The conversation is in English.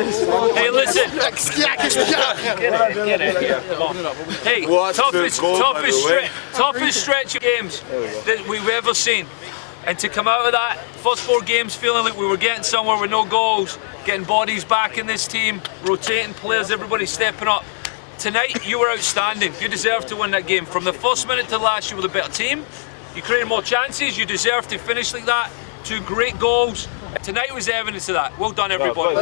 Hey, listen. Get in here. Come on. Hey, toughest stretch of games that we've ever seen. And to come out of that first 4 games feeling like we were getting somewhere with no goals, getting bodies back in this team, rotating players, everybody stepping up. Tonight, you were outstanding. You deserved to win that game. From the first minute to last, you were the better team. You created more chances. You deserved to finish like that. 2 great goals. Tonight was evidence of that. Well done, everybody.